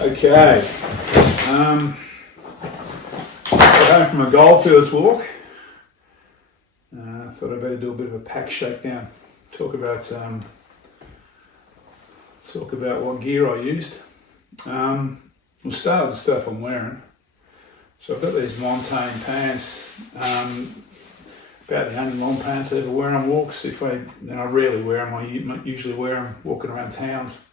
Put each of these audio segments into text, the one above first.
Okay, got home from a Goldfields walk. Thought I'd better do a bit of a pack shakedown. Talk about what gear I used. We'll start with the stuff I'm wearing. So I've got these Montane pants. About the only long pants I ever wear on walks. I rarely wear them. I usually wear them walking around towns.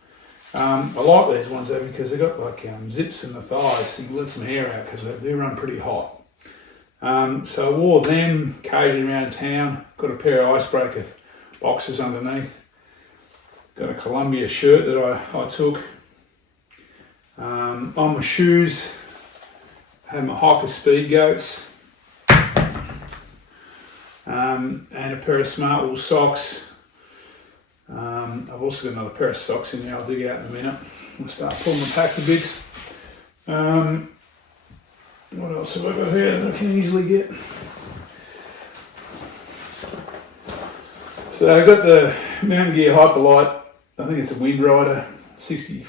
I like these ones though because they've got like zips in the thighs, so you can let some hair out because they do run pretty hot. So I wore them occasionally around town. Got a pair of icebreaker boxers underneath. Got a Columbia shirt that I took. On my shoes, I had my hiker speed goats. And a pair of smart wool socks. I've also got another pair of socks in there I'll dig out in a minute. I'll start pulling the pack to bits. What else have I got here that I can easily get? So I've got the Mountain Gear Hyperlight, I think it's a Wind Rider, 60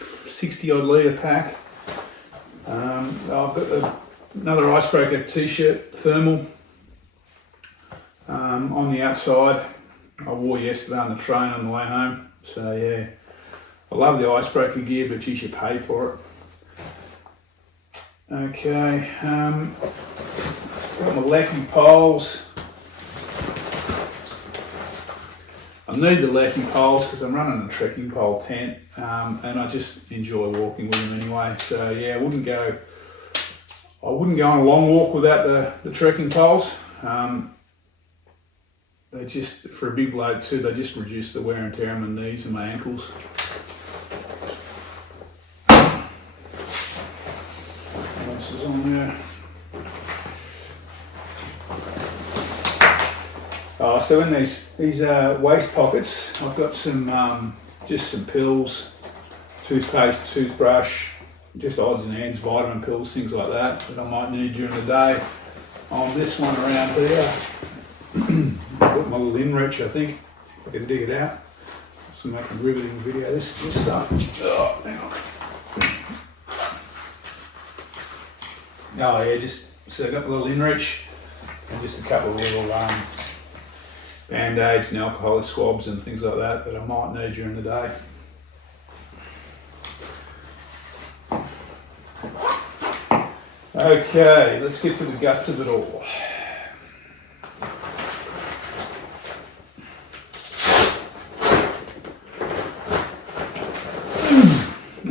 odd litre pack. I've got another icebreaker t-shirt, thermal, on the outside. I wore yesterday on the train on the way home. So yeah, I love the icebreaker gear, but you should pay for it. Okay, got my Lecky poles. I need the Lecky poles because I'm running a trekking pole tent, and I just enjoy walking with them anyway. So yeah, I wouldn't go on a long walk without the trekking poles. They just, for a big bloke too, they just reduce the wear and tear on my knees and my ankles. What else is on there? So in these waist pockets, I've got some just some pills, toothpaste, toothbrush, just odds and ends, vitamin pills, things like that I might need during the day. On this one around here, I've got my little inreach, I think, if I can dig it out. Just make a riveting video, this stuff. Oh, hang on. Oh yeah, so I've got the little inreach and just a couple of little band-aids and alcoholic swabs and things like that I might need during the day. Okay, let's get to the guts of it all.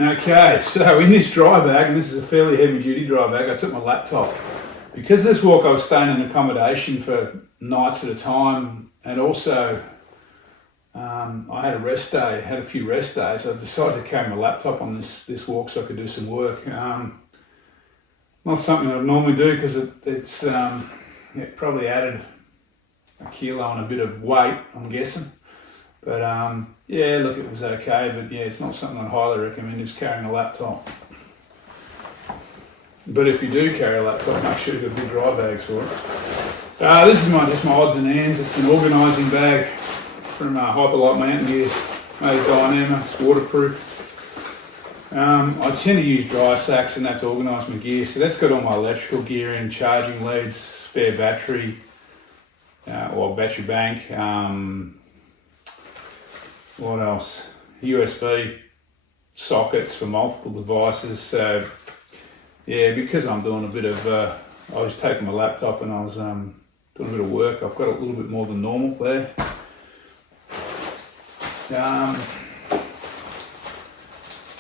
Okay, so in this dry bag, and this is a fairly heavy duty dry bag, I took my laptop. Because this walk I was staying in accommodation for nights at a time, and also I had a few rest days. I decided to carry my laptop on this walk so I could do some work. Not something I normally do because it's it probably added a kilo and a bit of weight, I'm guessing. But yeah, look, it was okay, but yeah, it's not something I'd highly recommend, is carrying a laptop. But if you do carry a laptop, make sure you've got big dry bags for it. This is just my odds and ends. It's an organising bag from Hyperlight Mountain Gear, made of Dynamo, it's waterproof. I tend to use dry sacks and that's organise my gear. So that's got all my electrical gear in, charging leads, spare battery, battery bank, what else? USB sockets for multiple devices. So yeah, because I'm doing a bit of, I was taking my laptop and I was doing a bit of work, I've got a little bit more than normal there.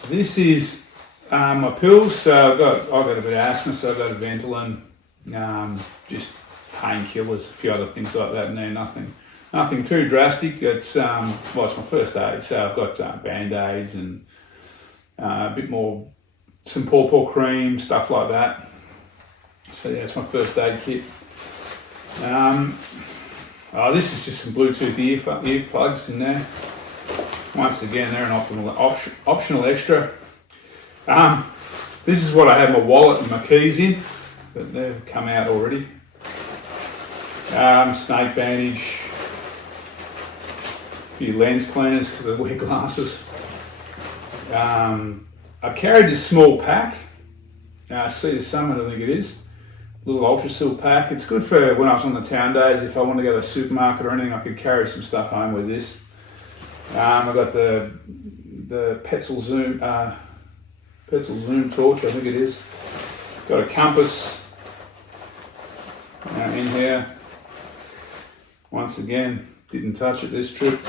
This is my pills. So I've got a bit of asthma, so I've got a Ventolin, just painkillers, a few other things like that in there. Nothing too drastic. It's it's my first aid, so I've got band-aids and a bit more, some paw cream, stuff like that. So yeah, it's my first aid kit. This is just some Bluetooth earplugs in there. Once again, they're an optional extra. This is what I have my wallet and my keys in, but they've come out already. Snake bandage, a few lens cleaners because I wear glasses. I carried this small pack. Sea to Summit, I think it is. Little Ultra Seal pack. It's good for when I was on the town days. If I want to go to a supermarket or anything, I could carry some stuff home with this. I got the Petzl Zoom torch, I think it is. Got a compass in here. Once again, didn't touch it this trip.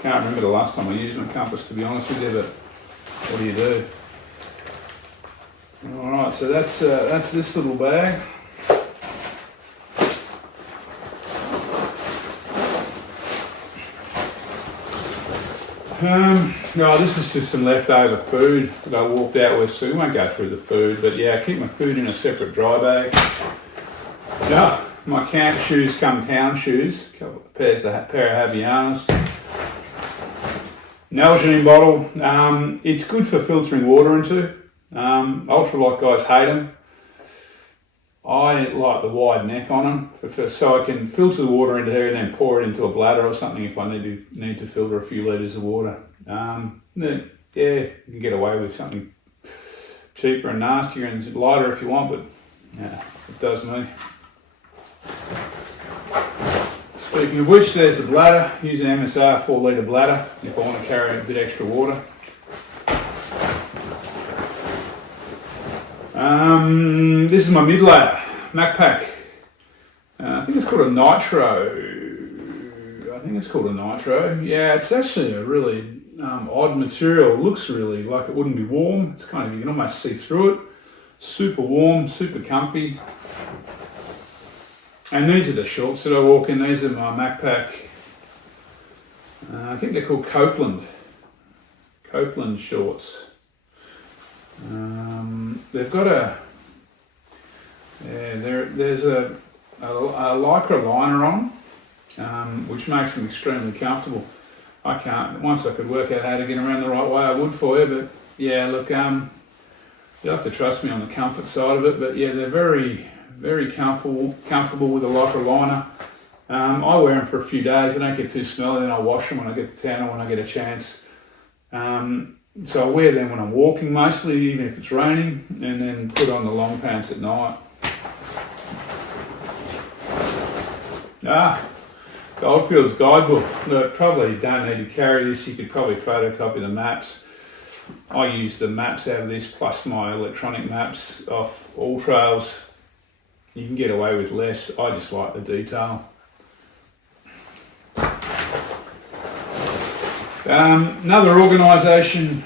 Can't remember the last time I used my compass, to be honest with you, but what do you do? All right, so that's this little bag. No, this is just some leftover food that I walked out with, so we won't go through the food, but yeah, I keep my food in a separate dry bag. Yeah, my camp shoes come town shoes, a couple of pair of Havaianas. Nalgene bottle, it's good for filtering water into. Ultralight guys hate them. I like the wide neck on them, so I can filter the water into here and then pour it into a bladder or something if I need to filter a few litres of water. Yeah, you can get away with something cheaper and nastier and lighter if you want, but yeah, it does me. Speaking of which, there's the bladder. Use an MSR 4 litre bladder if I want to carry a bit extra water. This is my mid-ladder, MacPack. I think it's called a Nitro. Yeah, it's actually a really odd material. It looks really like it wouldn't be warm. It's kind of, you can almost see through it. Super warm, super comfy. And these are the shorts that I walk in. These are my MacPack. I think they're called Copeland shorts. They've got there's a lycra liner on, which makes them extremely comfortable. Once I could work out how to get around the right way, I would for you, but yeah, look, you'll have to trust me on the comfort side of it, but yeah, they're very, very comfortable with a lycra liner. I wear them for a few days. I don't get too smelly, then I wash them when I get to town or when I get a chance. So I wear them when I'm walking mostly, even if it's raining, and then put on the long pants at night. Goldfields guidebook. Look, probably don't need to carry this. You could probably photocopy the maps. I use the maps out of this plus my electronic maps off all trails. You can get away with less. I just like the detail. Another organisation,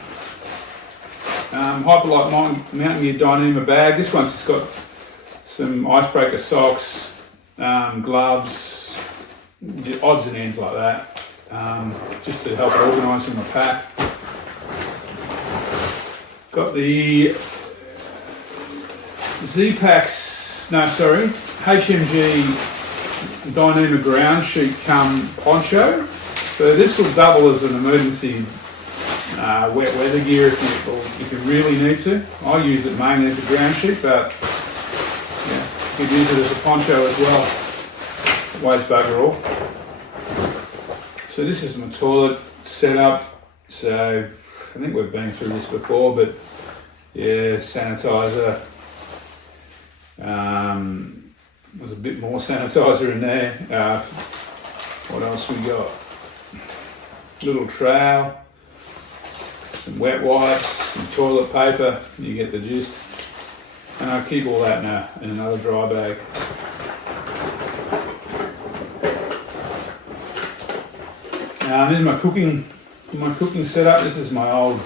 Hyperlight Mountain Gear Dyneema bag. This one's just got some icebreaker socks, gloves, odds and ends like that, just to help organise in my pack. Got the HMG Dyneema ground sheet come poncho. So this will double as an emergency wet weather gear if you really need to. I use it mainly as a ground sheet, but yeah, you could use it as a poncho as well. It weighs bugger all. So this is my toilet setup. So I think we've been through this before, but yeah, sanitizer. There's a bit more sanitizer in there. What else we got? Little trowel, some wet wipes, some toilet paper, you get the gist. And I keep all that now in another dry bag. This is my cooking setup. This is my old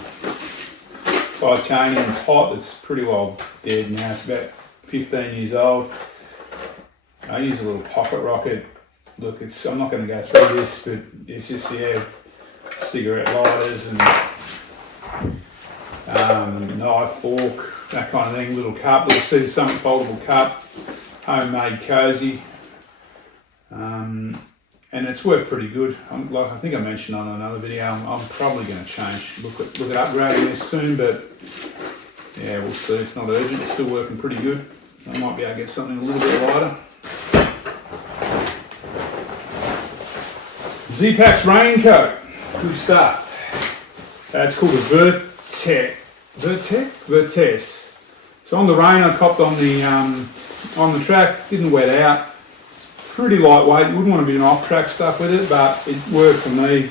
titanium pot that's pretty well dead now. It's about 15 years old. I use a little pocket rocket. Look, I'm not going to go through this, but it's just, yeah, cigarette lighters and knife, fork, that kind of thing. Little cup, little Sea to Summit foldable cup, homemade cozy, and it's worked pretty good. Like I think I mentioned on another video, I'm probably going to look at upgrading this soon, but yeah, we'll see. It's not urgent. It's still working pretty good. I might be able to get something a little bit lighter. Z-Pack's raincoat. Good stuff. It's called a Vertes. So on the rain, I copped on the track. Didn't wet out. It's pretty lightweight. You wouldn't want to be doing off-track stuff with it, but it worked for me.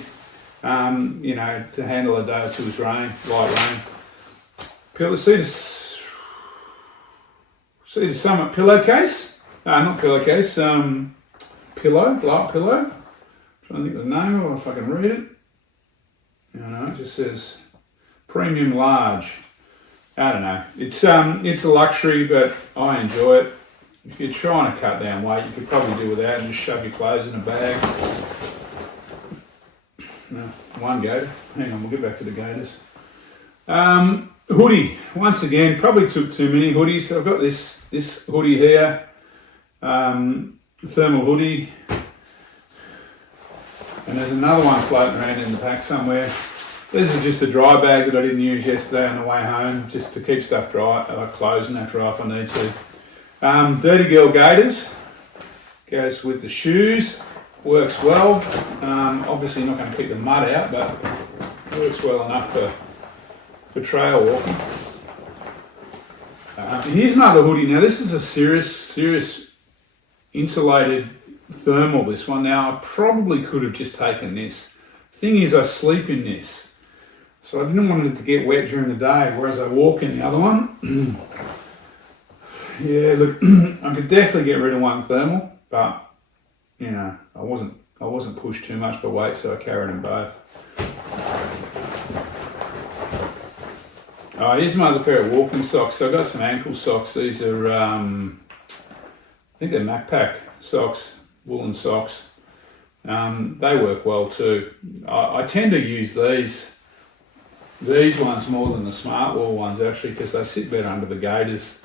You know, to handle a day or two's rain, light rain. Cedar Summit pillowcase. Not pillowcase. Pillow, light pillow. Trying to think of the name of it, if I can read it. No, it just says premium large. I don't know. It's a luxury, but I enjoy it. If you're trying to cut down weight, you could probably do without and just shove your clothes in a bag. No, one gator. Hang on, we'll get back to the gators. Hoodie. Once again, probably took too many hoodies. So I've got this hoodie here. Thermal hoodie. And there's another one floating around in the pack somewhere. This is just a dry bag that I didn't use yesterday on the way home, just to keep stuff dry, like clothes and that dry if I need to. Dirty Girl Gators. Goes with the shoes. Works well. Obviously not going to keep the mud out, but works well enough for trail walking. Here's another hoodie. Now this is a serious insulated thermal, this one. Now I probably could have just taken this. Thing is, I sleep in this, so I didn't want it to get wet during the day, whereas I walk in the other one. Yeah, look, I could definitely get rid of one thermal, but you know, I wasn't pushed too much by weight, so I carried them both. Here's my other pair of walking socks. So I've got some ankle socks. These are, I think they're Macpac socks, woolen socks. They work well too. I tend to use these ones more than the Smart Wall ones actually, because they sit better under the gaiters.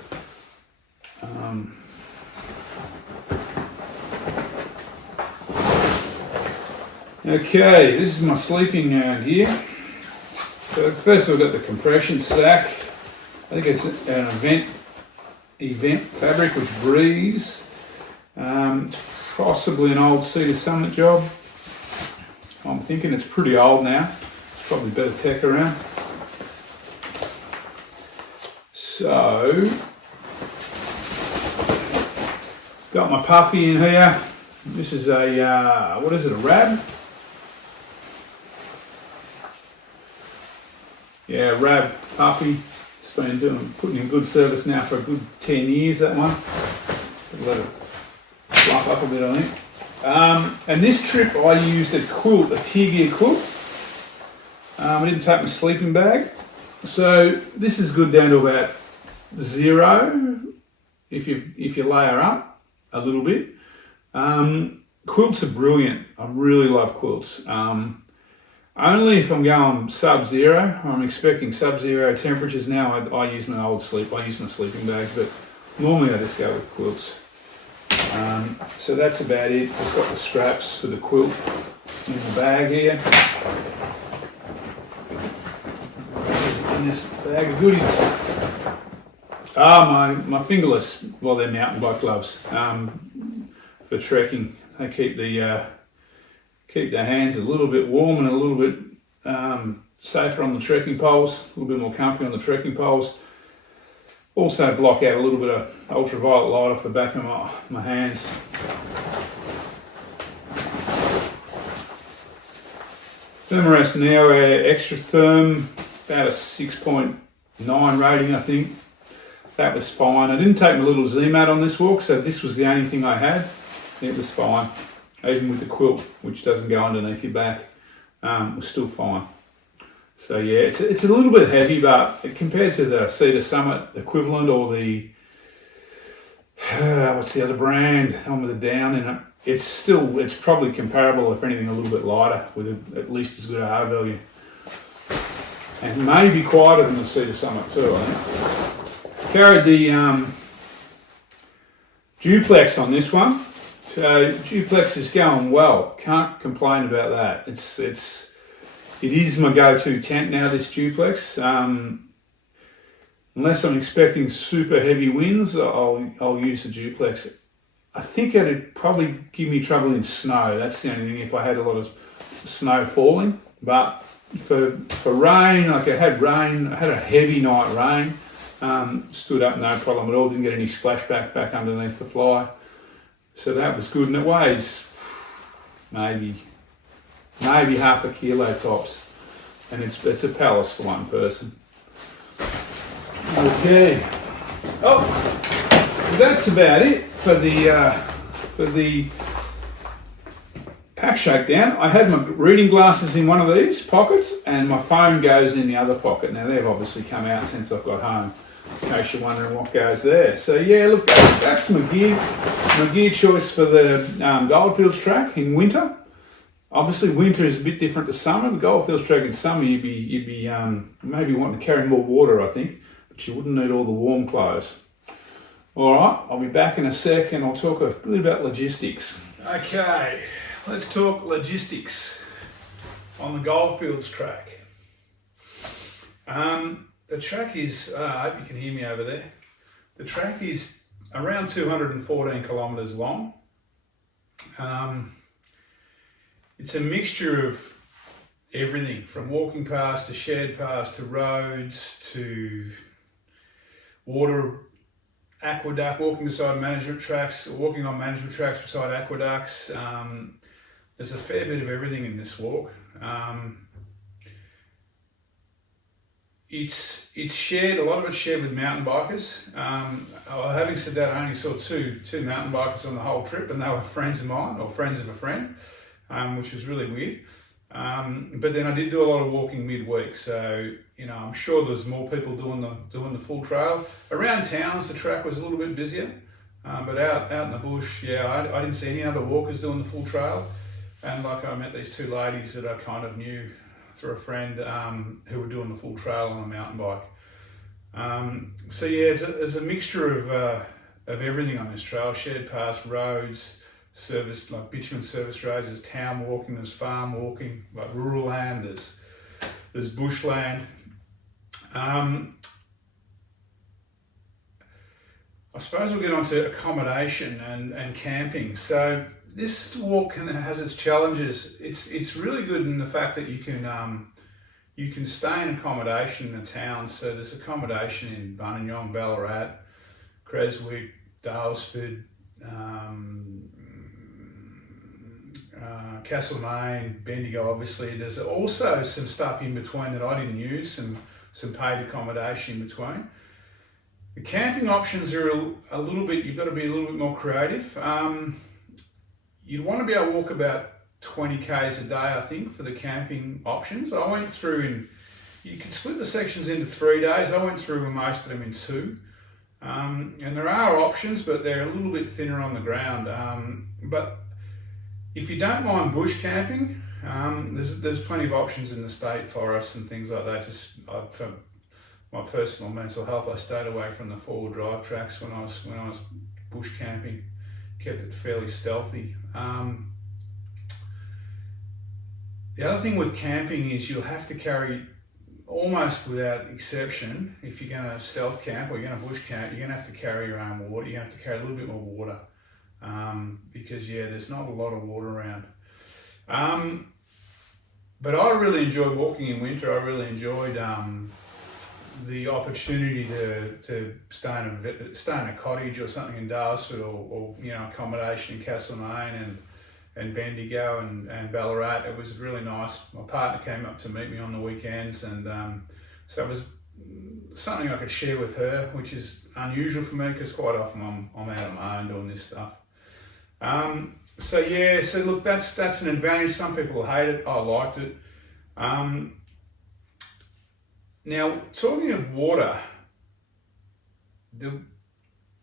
Okay, this is my sleeping gear. So first I've got the compression sack. I think it's an event fabric which breathes. It's possibly an old Cedar Summit job. I'm thinking it's pretty old now. It's probably better tech around. So, got my puffy in here. This is a, what is it, a Rab? Yeah, Rab puffy. It's been putting in good service now for a good 10 years, that one. Let it fluff up a bit, I think. And this trip I used a quilt, a tear gear quilt. I didn't take my sleeping bag. So this is good down to about 0 if you layer up a little bit. Quilts are brilliant. I really love quilts. Only if I'm going sub-zero. I'm expecting sub-zero temperatures now. I use my sleeping bags, but normally I just go with quilts. So that's about it. I've got the straps for the quilt in the bag here. In this bag of goodies. My fingerless, well, they're mountain bike gloves for trekking. They keep the hands a little bit warm and a little bit safer on the trekking poles, a little bit more comfy on the trekking poles. Also block out a little bit of ultraviolet light off the back of my hands. Thermarest Now Extra Therm, about a 6.9 rating, I think. That was fine. I didn't take my little Z-mat on this walk, so this was the only thing I had. It was fine. Even with the quilt, which doesn't go underneath your back, was still fine. So yeah, it's a little bit heavy, but compared to the Cedar Summit equivalent or the, what's the other brand, the one with the down in it, it's probably comparable, if anything, a little bit lighter, with at least as good a R value. And maybe quieter than the Cedar Summit too, I think. Carried the duplex on this one. So duplex is going well. Can't complain about that. It is my go-to tent now, this duplex. Unless I'm expecting super heavy winds, I'll use the duplex. I think it'd probably give me trouble in snow. That's the only thing, if I had a lot of snow falling. But for rain, like I had a heavy night rain, stood up no problem at all, didn't get any splashback back underneath the fly. So that was good, and it weighs maybe half a kilo tops, and it's a palace for one person. Okay. Oh, that's about it for the pack shakedown. I had my reading glasses in one of these pockets, and my phone goes in the other pocket. Now they've obviously come out since I've got home, in case you're wondering what goes there. So yeah, look, that's my gear choice for the Goldfields Track in winter. Obviously, winter is a bit different to summer. The Goldfields Track in summer, you'd be maybe wanting to carry more water, I think, but you wouldn't need all the warm clothes. All right, I'll be back in a sec, and I'll talk a little about logistics. Okay, let's talk logistics on the Goldfields Track. The track is, I hope you can hear me over there. The track is around 214 kilometres long. It's a mixture of everything, from walking paths to shared paths to roads to water, aqueduct, walking beside management tracks, walking on management tracks beside aqueducts. There's a fair bit of everything in this walk. It's shared, a lot of it's shared with mountain bikers. Having said that, I only saw two mountain bikers on the whole trip, and they were friends of mine, or friends of a friend, which was really weird. But then I did do a lot of walking midweek, so I'm sure there's more people doing the full trail. Around towns, the track was a little bit busier, but out in the bush, I didn't see any other walkers doing the full trail. And like I met these two ladies that I kind of knew through a friend who were doing the full trail on a mountain bike. There's a mixture of everything on this trail: shared paths, roads, service, like bitumen service roads, there's town walking, there's farm walking, like rural land, there's bushland. I suppose we'll get on to accommodation and camping. So this walk has its challenges. It's really good in the fact that you can stay in accommodation in a town. So there's accommodation in Buninyong, Ballarat, Creswick, Dalesford, Castlemaine, Bendigo, obviously. There's also some stuff in between that I didn't use, some paid accommodation in between. The camping options are a little bit, you've got to be a little bit more creative. You'd want to be able to walk about 20 k's a day, I think, for the camping options. I went through, you can split the sections into 3 days. I went through most of them in 2. And there are options, but they're a little bit thinner on the ground. But if you don't mind bush camping, there's plenty of options in the state forests and things like that. For my personal mental health, I stayed away from the 4-wheel drive tracks when I was bush camping, kept it fairly stealthy. The other thing with camping is you'll have to carry, almost without exception, if you're going to stealth camp or you're going to bush camp, you're going to have to carry your own water. You're going to have to carry a little bit more water. Because there's not a lot of water around. But I really enjoyed walking in winter. I really enjoyed the opportunity to stay in a cottage or something in Dalesford, or accommodation in Castlemaine and Bendigo and Ballarat. It was really nice. My partner came up to meet me on the weekends, and so it was something I could share with her, which is unusual for me because quite often I'm out on my own doing this stuff. So look, that's an advantage. Some people hate it. I liked it. Now, talking of water,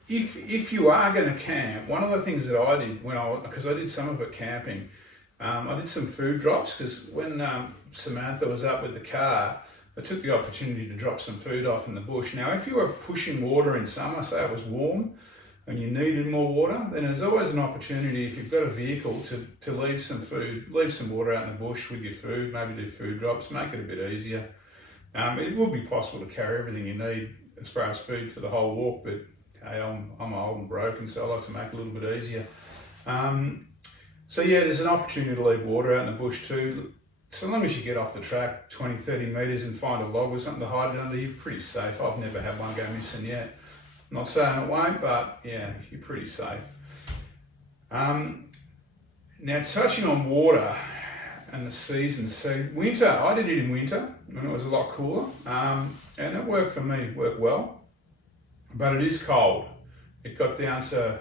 if you are going to camp, one of the things that I did because I did some of it camping, I did some food drops, because when Samantha was up with the car, I took the opportunity to drop some food off in the bush. Now, if you were pushing water in summer, say it was warm, and you needed more water, then there's always an opportunity, if you've got a vehicle, to leave some water out in the bush with your food, maybe do food drops, make it a bit easier. It would be possible to carry everything you need as far as food for the whole walk, but hey, I'm old and broken, so I like to make it a little bit easier. There's an opportunity to leave water out in the bush too. so long as you get off the track 20, 30 metres and find a log or something to hide it under, you're pretty safe. I've never had one go missing yet. I'm not saying it won't, but yeah, you're pretty safe. Now touching on water and the seasons. So winter, I did it in winter when it was a lot cooler, and it worked for me, worked well, but it is cold. It got down to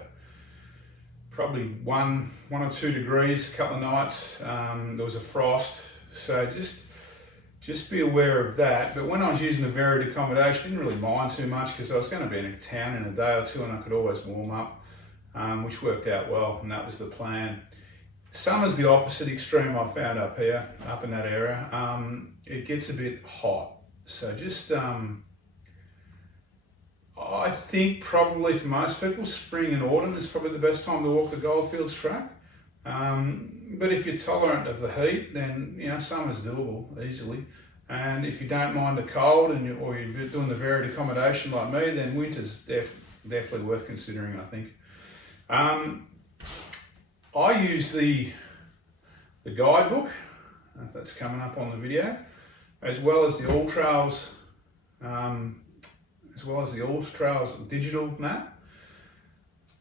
probably one or 2 degrees a couple of nights. There was a frost, so just be aware of that. But when I was using the varied accommodation, I didn't really mind too much because I was going to be in a town in a day or two and I could always warm up, which worked out well, and that was the plan. Summer's the opposite extreme I've found up here, up in that area. It gets a bit hot, so just I think probably for most people, spring and autumn is probably the best time to walk the Goldfields Track. But if you're tolerant of the heat, then summer's doable easily. And if you don't mind the cold or you're doing the varied accommodation like me, then winter's definitely worth considering, I think. I used the guidebook, if that's coming up on the video, as well as the All Trails digital map.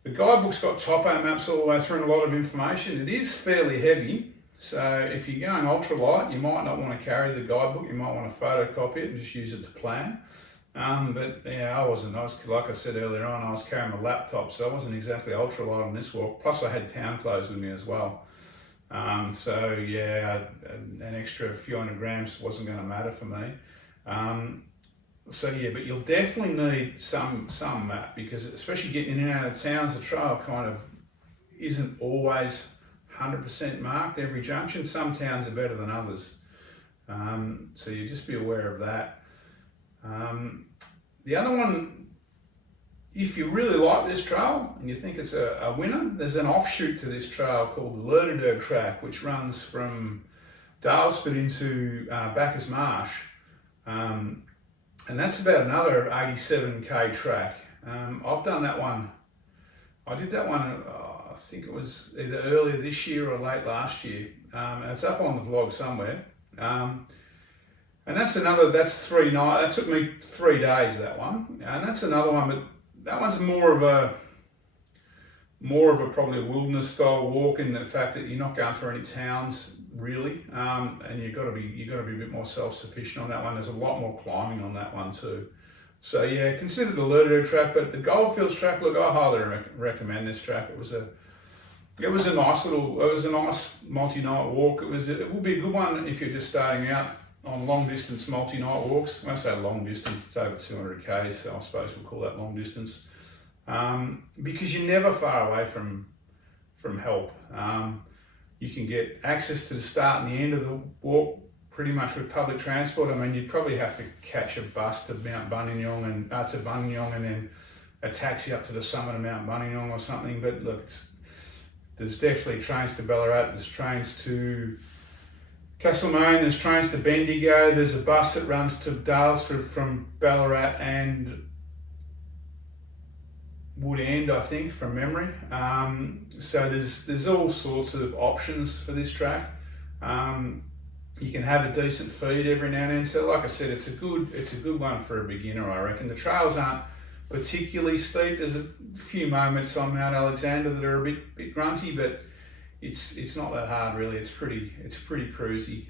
The guidebook's got topo maps all the way through and a lot of information. It is fairly heavy, so if you're going ultralight, you might not want to carry the guidebook. You might want to photocopy it and just use it to plan. But yeah, I was, like I said earlier on, I was carrying my laptop, so I wasn't exactly ultralight on this walk. Plus I had town clothes with me as well. So yeah, an extra few hundred grams wasn't going to matter for me. So yeah, but you'll definitely need some map, because especially getting in and out of towns, the trail kind of isn't always 100% marked every junction. Some towns are better than others. So you just be aware of that. The other one, if you really like this trail and you think it's a winner, there's an offshoot to this trail called the Goldfields Track, which runs from Dalesford into Bacchus Marsh. And that's about another 87k track. I've done that one. I did that one, I think it was either earlier this year or late last year. And it's up on the vlog somewhere. And that's 3 nights. That took me 3 days, that one. And that's another one, but that one's more of a probably a wilderness style walk, in the fact that you're not going through any towns really, and you've got to be a bit more self-sufficient on that one. There's a lot more climbing on that one too. So yeah, consider the Goldfields Track, but the Goldfields Track, look, I highly recommend this track. It was a nice multi-night walk. It will be a good one if you're just starting out on long distance multi-night walks. When I say long distance, it's over 200k, so I suppose we'll call that long distance. Because you're never far away from help. You can get access to the start and the end of the walk pretty much with public transport. I mean, you'd probably have to catch a bus to Mount Buninyong and then a taxi up to the summit of Mount Buninyong or something. But look, there's definitely trains to Ballarat. There's trains to Castlemaine. There's trains to Bendigo. There's a bus that runs to Dalesford from Ballarat and Wood End, I think, from memory. So there's all sorts of options for this track. You can have a decent feed every now and then. So like I said, it's a good one for a beginner, I reckon. The trails aren't particularly steep. There's a few moments on Mount Alexander that are a bit grunty, but it's not that hard really. It's pretty cruisy.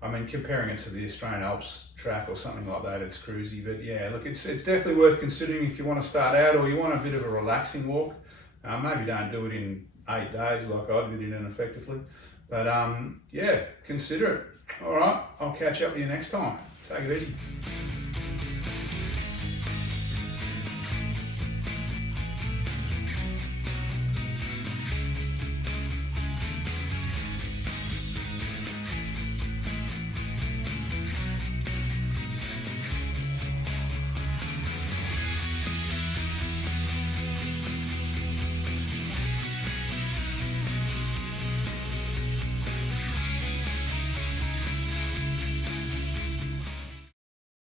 I mean, comparing it to the Australian Alps track or something like that, it's cruisy. But yeah, look, it's definitely worth considering if you want to start out or you want a bit of a relaxing walk. Maybe don't do it in 8 days like I did it in effectively. But yeah, consider it. All right, I'll catch up with you next time. Take it easy.